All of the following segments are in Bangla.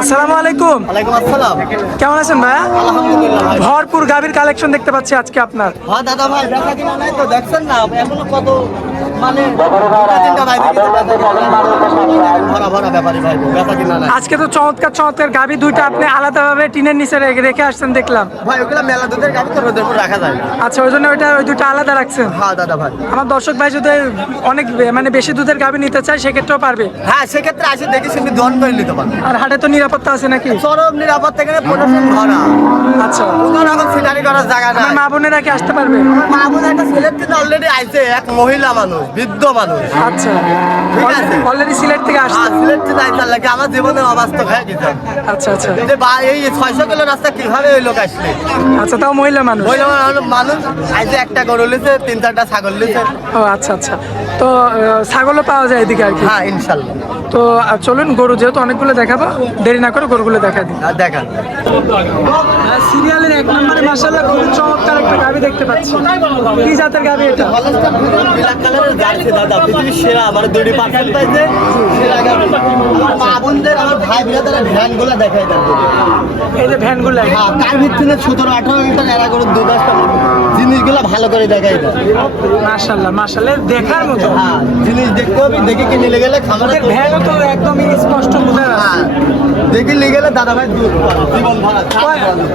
আসসালামু আলাইকুম। ওয়ালাইকুম আসসালাম। কেমন আছেন ভাইয়া? আলহামদুলিল্লাহ ভাই। ভরপুর গাভীর কালেকশন দেখতে পাচ্ছি আজকে আপনার। হ্যাঁ দাদা ভাই, দেখা কিনা নাই তো দেখছেন না এখনো কত মানে দুটা তিনটা ভাই ভরা ভরা ব্যাপারী ভাই, দেখা কিনা নাই আজকে তো চমৎকার চমৎকার গাভী দুইটা আপনি আলাদাভাবে টিনের নিচে রেখে আসছেন দেখলাম। ভাই। ওগুলা মেলা দুধের গাড়ি তো রোদের উপর রাখা যায় না। আচ্ছা, ওই জন্য ওই দুটো আলাদা রাখছেন। হ্যাঁ দাদা ভাই। আমার দর্শক ভাই যদি অনেক মানে বেশি দুধের গাভী নিতে চায় সেক্ষেত্রেও পারবে। হ্যাঁ, সেক্ষেত্রে আসে দেখে শুনে দোয়ান করে নিতে পারবে। আর হাটে তো নিরাপত্তা আছে নাকি? চরম নিরাপদ থেকে প্রোটেকশন ভরা। আচ্ছা, কোনো রকম সিনারি করার জায়গা নাই। মা বোনেরা কি আসতে পারবে? আমার মা বোন একটা ছেলের থেকে অলরেডি আইছে, এক মহিলা মানুষ, বৃদ্ধ মানুষ। আচ্ছা, ঠিক আছে। অলরেডি সিলেট থেকে আসছে। হ্যাঁ, সিলেট থেকে আইতার লাগে আমার জীবনে অবাস্তব হয়ে গেছে। আচ্ছা আচ্ছা এই যে এই 600 কিলো রাস্তা কিভাবে ওই লোক আসলে? আচ্ছা, তাও মহিলা মানুষ। মহিলা মানুষ আইছে, একটা গরু লিছে, 3-4টা ছাগল লিছে। ও আচ্ছা আচ্ছা, তো ছাগলও পাওয়া যায় এদিকে আর কি। হ্যাঁ ইনশাল্লাহ। তো চলুন, গরু যেহেতু অনেকগুলো দেখাবো, দেরি না করে গরুগুলো দেখা দিই। দেখান। সিরিয়ালের 1 নম্বরে মাশাআল্লাহ খুব চমৎকার একটা গাভী দেখতে পাচ্ছি। কি জাতের গাভী এটা? ব্ল্যাক কালারের জার্সি দাদা, পৃথিবীর সেরা, আমার 2% পাইছে সেরা গাভী। আমার মা বোনদের, আমার ভাই বোনেদের ভ্যানগুলো দেখাই দেন। এই যে ভ্যানগুলো। হ্যাঁ, তার ভিতরে 17-18 লিটার এরা করে দুধ আসতে জিনিসগুলো ভালো করে দেখাই দেন। মাশাআল্লাহ মাশাআল্লাহ, দেখার মতো। হ্যাঁ, জিনিস দেখতে হবে, দেখে কিনে নিয়ে গেলে খামারে ভ্যানও তো একদমই স্পষ্ট বোঝা যাচ্ছে। হ্যাঁ, দেখে নিয়ে গেলে দাদা ভাই দুধ পাবে, জীবন ভরা।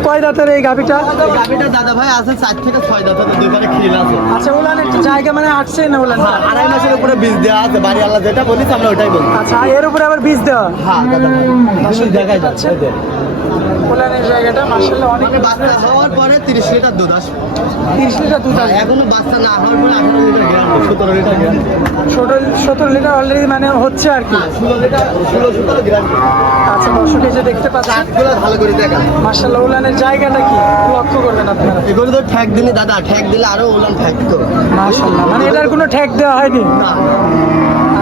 কয় দাঁতের এই গাভীটা? গাভীটা দাদা ভাই আছে 4 থেকে 6 দাঁত, দুইবারে খিল আছে। আচ্ছা, ওলান একটা জায়গা মানে আটছে না ওলান? হ্যাঁ, 2.5 মাসের উপরে বীজ দেওয়া আছে, বাড়ি আল্লাহ যেটা বলিস আমরা ওটাই বলি। আচ্ছা, এর উপরে আবার বীজ দেওয়া? হ্যাঁ দাদা ভাই, আসলে দেখাই যাচ্ছে। ওলানের জায়গাটা মাশাআল্লাহ অনেক। বাচ্চা হওয়ার পরে 30 লিটার দুধ আসবে। 30 লিটার দুধ আসবে। এখনো বাচ্চা না হওয়ার পরে 18 litre guarantee, 17 litre guarantee. 17 litre already মানে হচ্ছে আর কি। 16 লিটার, 16-17 গ্যারান্টি। আচ্ছা, দর্শক এই যে দেখতে পাচ্ছেন চাটগুলো ভালো করে দেখা। মাশাআল্লাহ, ওলানের জায়গাটা কি লক্ষ্য করবেন আপনারা। এগুলো তো ঠ্যাক দিলে দাদা, ঠ্যাক দিলে আরো ওলান থাকতো। মাশাআল্লাহ, মানে এটার কোনো ঠেক দেওয়া হয়নি। না।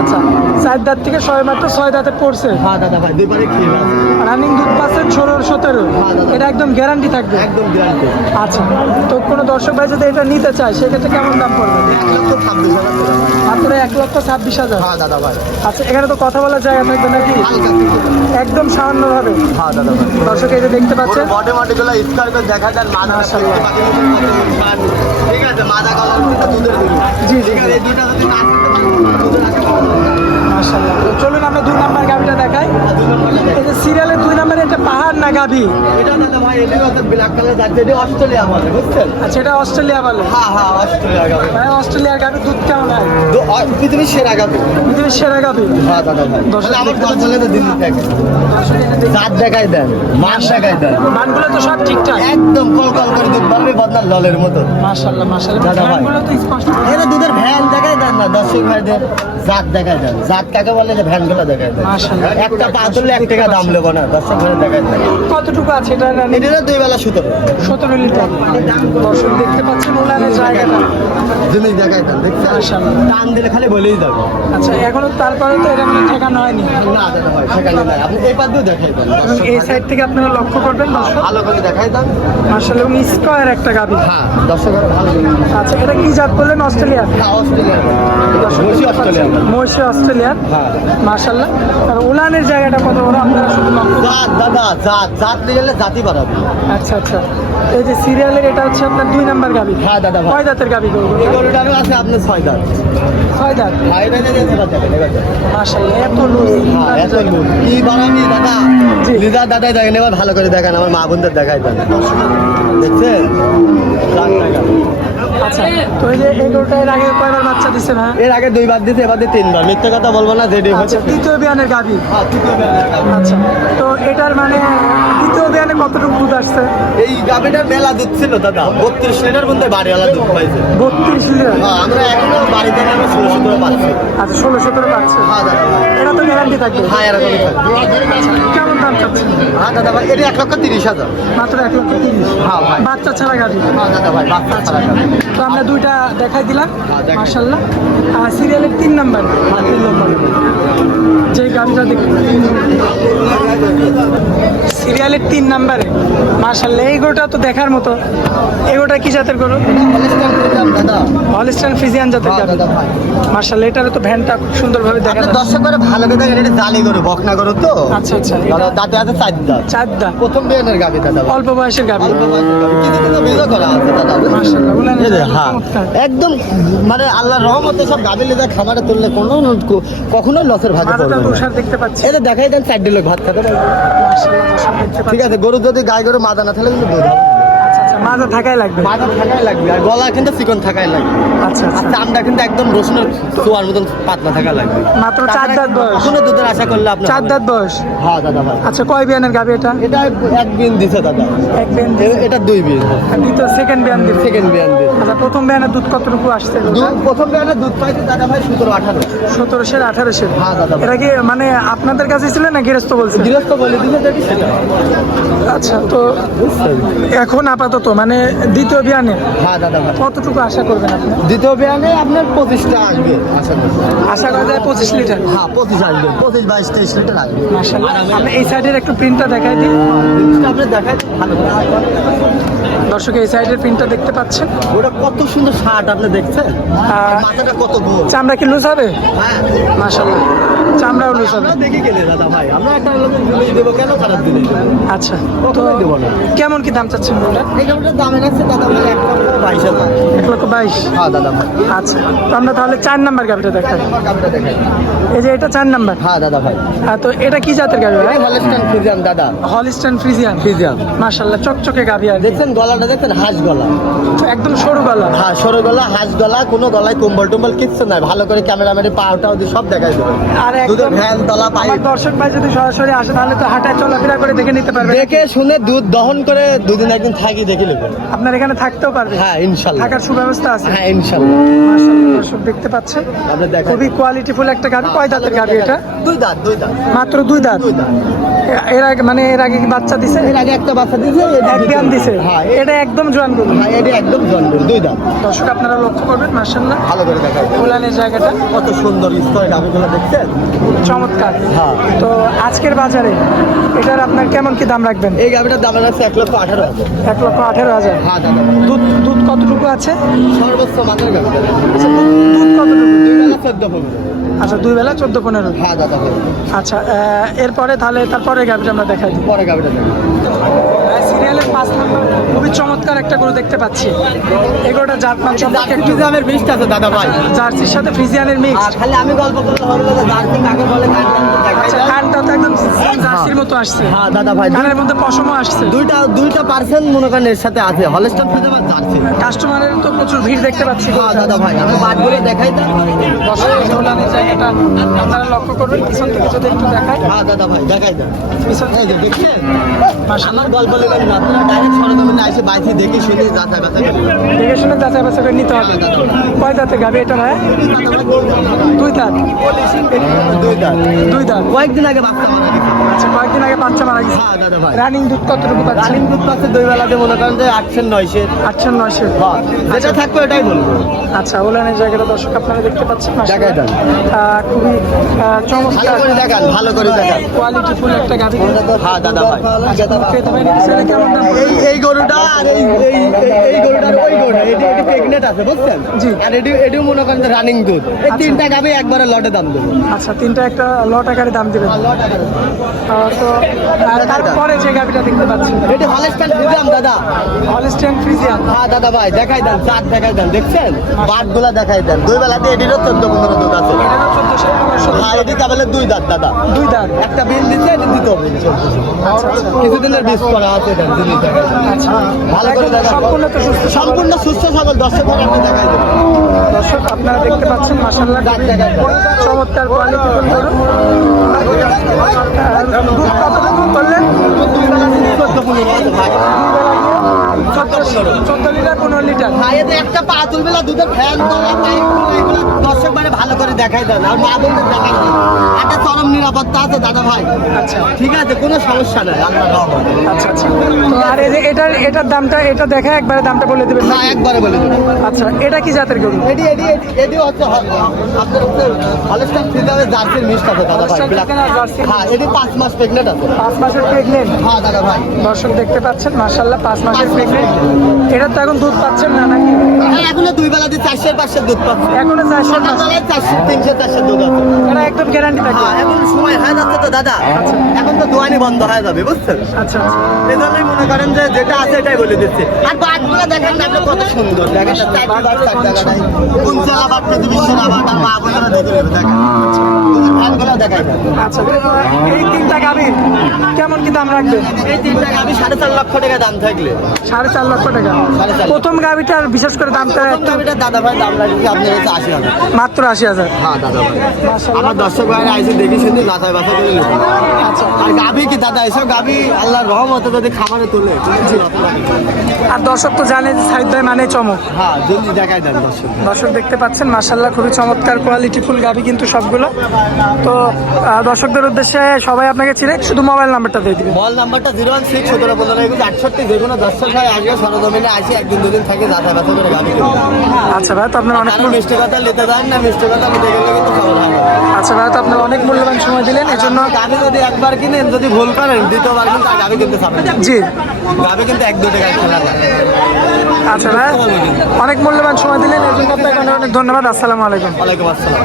আচ্ছা, 4 দাঁত থেকে মাত্র 6 দাঁতে পড়ছে। হ্যাঁ দাদা ভাই, দুইবারে খিল আছে। রানিং দুধ পাচ্ছে 16-17। এটা একদম গ্যারান্টি থাকবে। একদম গ্যারান্টি। আচ্ছা, তো কোনো দর্শক ভাই যদি এটা নিতে চায় সেক্ষেত্রে কেমন দাম পড়বে? 1,26,000 টাকা। মাত্র 1,26,000। হ্যাঁ দাদা ভাই। আচ্ছা, এখানে তো কথা বলার জায়গা থাকবে নাকি? হালকা কিছু। একদম সামান্য ভাবে। হ্যাঁ দাদা ভাই। দর্শক এই যে দেখতে পাচ্ছেন বডি মডিগুলো স্কয়ার করে দেখা যান। মাশাআল্লাহ। ঠিক আছে, মাদা কালার দুধের দিন। জি জি, ঠিক আছে, এই দুইটা যদি না দুধের রাখতে মাশাআল্লাহ। তো চলুন আমরা 2 নাম্বার গাভিটা দেখাই। এই যে সিরিয়ালের 2 নাম্বারে একটা পাহাড় না গাভি। এটা দাদা ভাই, এটাও তো ব্ল্যাক কালার যাচ্ছে, এটা অস্ট্রেলিয়া বলে, বুঝছেন? আচ্ছা, এটা অস্ট্রেলিয়া বলে। হ্যাঁ হ্যাঁ, অস্ট্রেলিয়া গাভী। মানে অস্ট্রেলিয়ার গাভি দুধ কেমন হয়? পৃথিবীর সেরা গাভী। পৃথিবীর সেরা গাভি। হ্যাঁ দাদা ভাই। দর্শক তাহলে আমার দেখতে দল বলে তো দিল্লি থেকে জাত দেখাই দেন, মান দেখাই দেন। মানগুলো তো সব ঠিকঠাক। একদম কল কল করে দুধ বাড়বে, বদনার ললের মতো। মাশাআল্লাহ মাশাআল্লাহ, দাদা ভাই। মানগুলো তো স্পষ্ট। এরা দুধের ভ্যান দেখাই দেন না দর্শক ভাইদের, জাত দেখাই দেন। জাত কাকে বলে যে ভ্যানগুলো দেখাই দেন। মাশাআল্লাহ। একটা পা তুললে 1 টাকা দাম নেবো না, দর্শক ভাই দেখাই দেন। কতটুকু আছে এটা? এটা 2 বেলা 17। 17 লিটার। দর্শক দেখতে পাচ্ছেন ওলানের জায়গাটা। জিনিস দেখাই দেন, দেখছেন? মাশাআল্লাহ। টান দিলে খালি বলেই যাবে। আচ্ছা, এখনো তারপরে তো এটা মানে ঠেকানো হয়নি। না দাদা ভাই, সেখানে নাই, আপনি এই পা দিয়ে দেখাই দেন। এবং এই সাইড থেকে আপনারা লক্ষ্য করবেন দর্শক, ভালো করে দেখাই দেন। আসলে স্কয়ার একটা গাভি। হ্যাঁ, দর্শক ভালো করে। আচ্ছা, এটা কি জাত বললেন? অস্ট্রেলিয়া। হ্যাঁ, অস্ট্রেলিয়া। বসি অস্ট্রেলিয়া। মহিষী অস্ট্রেলিয়ান। হ্যাঁ। মাশাআল্লাহ। আর উলানের জায়গাটা কত বড় আপনারা শুধু লক্ষ্য। জাত দাদা, জাত নিয়ে গেলে জাতি বাড়াবে। আচ্ছা আচ্ছা, এই যে সিরিয়ালের এটা হচ্ছে আপনার 2 নাম্বার গাভি। হ্যাঁ দাদা ভাই। কয় দাঁতের গাভি গরু? এই গরুটারও আছে আপনার 6 দাঁত। 6 দাঁত। ভাই দাদা এবার দেখেন, এবার দেখেন। মাশাআল্লাহ, এত লুজ। হ্যাঁ, এত লুট। কি বাড়াবি দাদা? জি। লিজার দাদাই দেখেন, এবার ভালো করে দেখেন, আমার মা বোনদের দেখাই দেন। দেখছেন? লাখ টাকা। আচ্ছা, তো এই যে এই গরুটা এর আগে কয়বার বাচ্চা দিছে না? এর আগে 2 বার দিতে, এবার দিয়ে 3 বার। মিথ্যে কথা বলবো না, যেটি হচ্ছে। আচ্ছা, দ্বিতীয় বিয়ানের গাভি। হ্যাঁ, তৃতীয় বার। আচ্ছা, তো এটার মানে দ্বিতীয় বিয়ানে কতটুকু দুধ আসছে? এই গাভিটার মেলা দুধ ছিল দাদা, 32 লিটার মধ্যে বাড়িওয়ালা দুধ পাইছে। 32 লিটার। হ্যাঁ, আমরা এখনো বাড়িতে আমরা 16-17 পাচ্ছি। আচ্ছা, 16-17 পাচ্ছে। হ্যাঁ দাদা। এটা তো গ্যারান্টি থাকবে। হ্যাঁ, এরকমই থাকে। কেমন দাম চাচ্ছেন? হ্যাঁ দাদা ভাই, এটা 1,30,000। মাত্র 1,30,000। হ্যাঁ ভাই। বাচ্চা ছাড়া গাভি। হ্যাঁ দাদা ভাই, বাচ্চা ছাড়া গাভি। তো আমরা দুইটা দেখাই দিলাম। দেখাই। মাশাআল্লাহ। আর সিরিয়ালের 3 নাম্বার। হ্যাঁ, 3 নম্বর। যে গাভিটা দেখুন, সিরিয়ালের 3 নম্বরে মাশাআল্লাহ, এই গরুটা তো দেখার মতো। এই গরুটা কি জাতের গরু? দাদা হলিস্টাইন ফ্রিজিয়ান জাতের গাভী। দাদা ভাই মাশাআল্লাহ, এটারও তো ভ্যানটা খুব সুন্দরভাবে দেখা আপনার যাচ্ছে। দর্শক করে ভালো করে দেখেন, এটা জালি গরু, বকনা গরু তো। আচ্ছা আচ্ছা, দাদা এটা দাঁতে আছে 4 দাঁত, 4 দাঁত, প্রথম বিয়ানের গাবি দাদা ভাই। অল্প বয়সের গাভী। অল্প বয়সের গাভী, কিছু কিছু বিয়ে করা আছে দাদা। মাশাআল্লাহ, উলানের এই যে, জায়গা হ্যাঁ, চমৎকার। একদম মানে আল্লাহর রহমতে সব গাভী লেজা খামারে তুললে কখনোই লসের ভাগে মাথাটা পড়বে না। তুষার দেখতে পাচ্ছি। এটা দেখাই দেন 4 লোক ভাত খাতে পারবে। মাশাআল্লাহ, দর্শক দেখতে ঠিক পাচ্ছি। আছে, গরু যদি গাই গরু মাদা না থাকলে কিন্তু দুধ হবে না। আচ্ছা আচ্ছা, মাজা থাকাই লাগবে। মাদা থাকাই লাগবে, আর গলা কিন্তু চিকন থাকাই লাগবে, আচ্ছা আর আচ্ছা, চামড়া কিন্তু একদম রসুনের চোয়ার মতন পাতলা থাকা লাগবে। মাত্র 4 দাঁত বয়স। কোনো দুধের আশা করলে আপনার 4 হবে না। দাঁত বয়স। হ্যাঁ দাদা ভাই, আচ্ছা, কয় বিয়ানের গাভী এটা? এটা 1 বিন দিছে দাদা, এক বিয়ান, এটা 2 বিন, দ্বিতীয় সেকেন্ড বিয়ান দিবে। সেকেন্ড বিয়ান দিছে। আচ্ছা, প্রথম বিয়ানের দুধ কতটুকু আসছে? প্রথম বিয়ানে দুধ পাইছে দাদা ভাই 17-18। 17 18। হ্যাঁ দাদা ভাই, এটা কি মানে আপনাদের কাছে ছিল না গৃহস্থ বলছে? গৃহস্থ বলে দিছে যেটি সেটা। আচ্ছা, তো এখন আপাতত মানে দ্বিতীয় বিয়ানে হ্যাঁ দাদা ভাই, কতটুকু আশা করবেন আপনি? দ্বিতীয় বিয়ানে আপনার 25টা আসবে আশা করি। আশা করা যায় 25 লিটার। হ্যাঁ 25 আসবে, 25-22-23 লিটার আসবে। মাশাআল্লাহ, আপনি এই সাইডের একটু প্রিন্টটা দেখাই দিন। জিনিসটা আপনি দেখাই দেন ভালো করে। দর্শক, এই সাইডের প্রিন্টটা দেখতে পাচ্ছেন। ওটা কত সুন্দর শার্ট আপনি দেখছেন, আর মাথাটা কত গোল। চামড়া কি লুজ হবে? হ্যাঁ, মাশাআল্লাহ, চামড়াও লুজ হবে। আমরা দেখি গেলে দাদা ভাই, আমরা একটা লোক দিলেই দেবো, কেন খারাপ দিলেই দেবো? আচ্ছা, তো কখনোই দেবো না। কেমন কি দাম চাচ্ছেন ওটা? এই গাড়িটার দামে আছে দাদা ভাই 1,22,000। 1,22,000। হ্যাঁ দাদা ভাই, আচ্ছা, তো আমরা তাহলে 4 নাম্বার গাভিটা দেখাই। আমার গাড়িটা দেখাই। এই যে এটা 4 নাম্বার। হ্যাঁ দাদা ভাই, তো এটা কি জাতের গাভি ভাই? এই হলস্টাইন ফ্রিজিয়ান দাদা, হলিস্টাইন ফ্রিজিয়ান। ফ্রিজিয়ান। মাশাআল্লাহ, চকচকে গাভি আর দেখছেন গলাটা, দেখছেন হাঁস গলা। একদম সরু গলা। হ্যাঁ সরু গলা, হাঁস গলা, কোনো গলায় কম্বল টম্বল কিচ্ছু নাই। ভালো করে ক্যামেরাম্যানের পাওটাও দিয়ে সব দেখাই দেবে। আর দুধের একদম ভ্যান তলা পাই, আমার দর্শক ভাই যদি সরাসরি আসে তাহলে তো হাঁটায় চলাফেরা করে দেখে নিতে পারবে। দেখে শুনে দুধ দহন করে দুদিন একদিন থাকি দেখে নেবে। আপনার এখানে থাকতেও পারবে। হ্যাঁ ইনশাল্লাহ, থাকার সুব্যবস্থা আছে। হ্যাঁ ইনশাল্লাহ। মাশাআল্লাহ, দর্শক দেখতে পাচ্ছেন আপনি দেখেন খুবই কোয়ালিটিফুল একটা গাভি। কয় দাঁতের গাভি এটা? 2 দাঁত, 2 দাঁত, মাত্র 2 দাঁত। 2 দাঁত। এর আগে মানে এর আগে কি বাচ্চা দিছে? এর আগে একটা বাচ্চা দিয়েছে, এক বিয়ান দিছে। হ্যাঁ এটা একদম জোয়ান গরু। হ্যাঁ, এটা একদম জন্ম 2 দাঁত। দর্শক আপনারা লক্ষ্য করবেন, মাশাআল্লাহ, ভালো করে দেখাই দেবে। উলানের জায়গাটা কত সুন্দর স্তরে গাভিগুলো দেখছেন। চমৎকার। হ্যাঁ। তো আজকের বাজারে এটার আপনার কেমন কি দাম রাখবেন? এই গাভিটার দাম আছে 1,18,000। 1,18,000। হ্যাঁ দাদা, দুধ দুধ কতটুকু আছে? সর্বোচ্চ মানের গাভি। আচ্ছা, দুধ কতটুকু? 14-15। আচ্ছা, 2 বেলা 14-15। হ্যাঁ দাদা ভাই, আচ্ছা, এরপরে তাহলে তারপরে গাভিটা আমরা দেখাই দিই। পরে গাভিটা দেখেন। সিরিয়ালের 5 নম্বর খুবই চমৎকার একটা গরু দেখতে পাচ্ছি। এগুলোটা জাতমান সম্পর্কে একটু দামের বৃষ্টি আছে দাদা ভাই। জার্সির সাথে ফ্রিজিয়ানের মিক্স। আর খালি আমি গল্প করলে হবে না, জার্সি কাকে বলে কান টান তো দেখাই আচ্ছা, দেয়। কানটা তো একদম জার্সির মতো আসছে। হ্যাঁ দাদা ভাই, কানের মধ্যে পশমও আসছে। দুইটা পার্সেন্ট মনে করেন এর সাথে আছে, হলস্টাইন ফ্রিজিয়ান আর জার্সি। কাস্টমারের তো প্রচুর ভিড় দেখতে পাচ্ছি। হ্যাঁ দাদা ভাই, আমি বাটগুলো দেখাই দেন। দর্শকের জায়গাটা আপনারা লক্ষ্য করবেন, পিছন থেকে যদি একটু দেখায়। হ্যাঁ দাদা ভাই, দেখাই দেন। পিছন এই যে দেখছেন, মাশাআল্লাহ, আমার গল্প লেবেন না, আপনারা ডাইরেক্ট সরজমিনে এসে বাইরে দেখে শুনে যাচাই বাছাই করবেন। দেখে শুনে যাচাই বাছাই করে নিতে হবে। কয় দাঁতের গাভি এটা ভাই? 2 দাঁত। 2 দাঁত। 2 দাঁত। কয়েকদিন আগে বাচ্চা মারা গেছে। আচ্ছা, কয়েকদিন আগে বাচ্চা মারা গেছে। হ্যাঁ দাদা ভাই, রানিং দুধ কতটুকু পাচ্ছেন? রানিং দুধ পাচ্ছে 2 বেলাতে মনে করেন যে 800-900। 800-900। হ্যাঁ, যেটা থাকবে ওটাই বলবো। আচ্ছা, ওলানের জায়গাটা দর্শক আপনারা দেখতে পাচ্ছেন। দেখাই দেন। খুবই ভালো চমৎকার করে দেখান, ভালো করে দেখান। কোয়ালিটিফুল একটা গাভি। হ্যাঁ দাদা ভাই, ক্রেতা ভাই নিতে চাইলে কেমন দাম পড়বে? এই গরুটা আর এই গরুটার ওই গরু এটি প্রেগনেন্ট আছে বুঝছেন। জি। আর এটিও মনে করেন যে রানিং দুধ। এই 3টা গাভি একবারে লটে দাম দেবো। আচ্ছা, 3টা একটা লট আকারে দাম দিবেন। লট আকারে। তো তারপরে যে গাভিটা দেখতে পাচ্ছি এটি হলস্টাইন ফ্রিজিয়ান দাদা। Holstein Friesian. হ্যাঁ দাদা ভাই, দেখাই দেন, চাঁদ দেখাই দেন, দেখছেন বাটগুলা দেখাই দেন। 2 বেলাতে এটিরও 14-15 দুধ আছে। এটারও 1400 হ্যাঁ, এটি কেবল 2 দাঁত দাদা। 2 দাঁত। একটা বিল দিচ্ছে, এটি দিতে হবে। কিছুদিনের বীজ করা আছে এটা, জিনিস দেখাই দেন। আচ্ছা, ভালো করে দেখান। সম্পূর্ণ তো সুস্থ সবল। সম্পূর্ণ সুস্থ সবল দর্শক আপনি দেখাই দেন। দর্শক আপনারা দেখতে পাচ্ছেন, মাশাআল্লাহ, চমৎকার কোয়ালিটি গরু। দুধ কতটুকু করলেন? 14-15 আছে ভাই। 14 লিটার 15 লিটার। ভাই, এতে একটা পা তুলবে না, দুধের ফ্যান তোলা পাইপ তোলা, এগুলো দর্শক মানে ভালো করে দেখ দেখাই দেন আর মা বোনদের দেখাই দেন, একটা চরম নিরাপত্তা আছে দাদা ভাই। আচ্ছা ঠিক আছে, কোনো সমস্যা নাই, আল্লাহ রহমতে। আচ্ছা আচ্ছা। তো আর এই যে এটার দামটা, এটা দেখে একবারে দামটা বলে দেবেন না? না, একবারে বলে দেবেন। আচ্ছা, এটা কি জাতের গরু? এটি হচ্ছে আপনার হচ্ছে হলস্টাইন ফ্রিজিয়ানের জার্সির মিক্স আছে দাদা ভাই, হলস্টাইন ব্ল্যাক। ফ্রিজিয়ানের জার্সি। হ্যাঁ, এটি 5 মাস প্রেগনেন্ট আছে। 5 মাসের প্রেগনেন্ট? হ্যাঁ দাদা ভাই। দর্শক দেখতে পাচ্ছেন মাশাআল্লাহ 5 মাসের প্রেগনেন্ট। এটা তো এখন দুধ পাচ্ছেন না নাকি? হ্যাঁ, এখনো 2 বেলা দিয়ে 400-500 দুধ পাচ্ছে। এখনো 400 মাস? সকালবেলায় 400-300-400 দুধ আছে। এটা একদম গ্যারান্টি থাকে? হ্যাঁ, এখন সময় হয়ে যাচ্ছে তো দাদা, এখন তো দোয়ানি বন্ধ হয়ে যাবে, বুঝছেন? আচ্ছা আচ্ছা। এই জন্যই মনে করেন যে যেটা আছে এটাই বলে দিচ্ছে। আর বাটগুলো দেখেন না আপনি কত সুন্দর, দেখেন না, 4টি বাট 4 জায়গাটাই কুঞ্চলা বাট, পৃথিবীশ্বরা বাট, আর মা বোনেরা দেখে নেবে, দেখেন ফ্যানগুলো দেখাই দেন। আচ্ছা, এই 3টা গাভী কেমন কি দাম রাখবেন? এই 3টা গাভী 4.5 লক্ষ টাকা দাম থাকলে। 4.5 লক্ষ টাকা? 4.5 প্রথম গাভীটার বিশেষ করে দামটা প্রথম গাভীটার দাদা ভাই দাম লাগছে আপনার হচ্ছে 80,000। মাত্র 80,000? হ্যাঁ দাদা ভাই, মাশাআল্লাহ। আমার দর্শক ভাইরা আইসে দেখি শুনি বাছাই বাছাই করে নেবে। আর গাভী কি দাদা, এসব গাভী আল্লাহর রহমতে যদি খামারে তুলে। আর দর্শক তো জানে যে সাইদ ভাই মানে চমক। হ্যাঁ, জলদি দেখাই দেন দর্শক। দর্শক দেখতে পাচ্ছেন মাশাআল্লাহ খুবই চমৎকার কোয়ালিটি ফুল গাভী কিন্তু সবগুলো। তো দর্শকদের উদ্দেশ্যে সবাই আপনাকে চিনে, শুধু মোবাইল নাম্বারটা দিয়ে দিবেন। মোবাইল নাম্বারটা 016-17-15-21-68। যে কোনো দর্শক ভাই আসবে সরজমিনে আসি, একদিন দুদিন থেকে যাচাই বাছাই করে গাভী কিনবে। আচ্ছা ভাই, তো আপনার অনেক কারণ মিষ্টি কথা নিতে দেন না, মিষ্টি কথা নিতে গেলে কিন্তু খবর হয় না। আচ্ছা ভাই, তো আপনার অনেক মূল্যবান সময় দিলেন, এই জন্য গাভী যদি একবার কিনেন, যদি ভুল করেন দ্বিতীয়বার কিন্তু আর গাভী কিনতে চাবেন না। জি। গাভী কিন্তু 1-2 টাকায় খেলা না। আচ্ছা ভাই, অনেক মূল্যবান সময় দিলেন, এই জন্য আপনাকে অনেক অনেক ধন্যবাদ। আসসালামু আলাইকুম। ওয়ালাইকুম আসসালাম।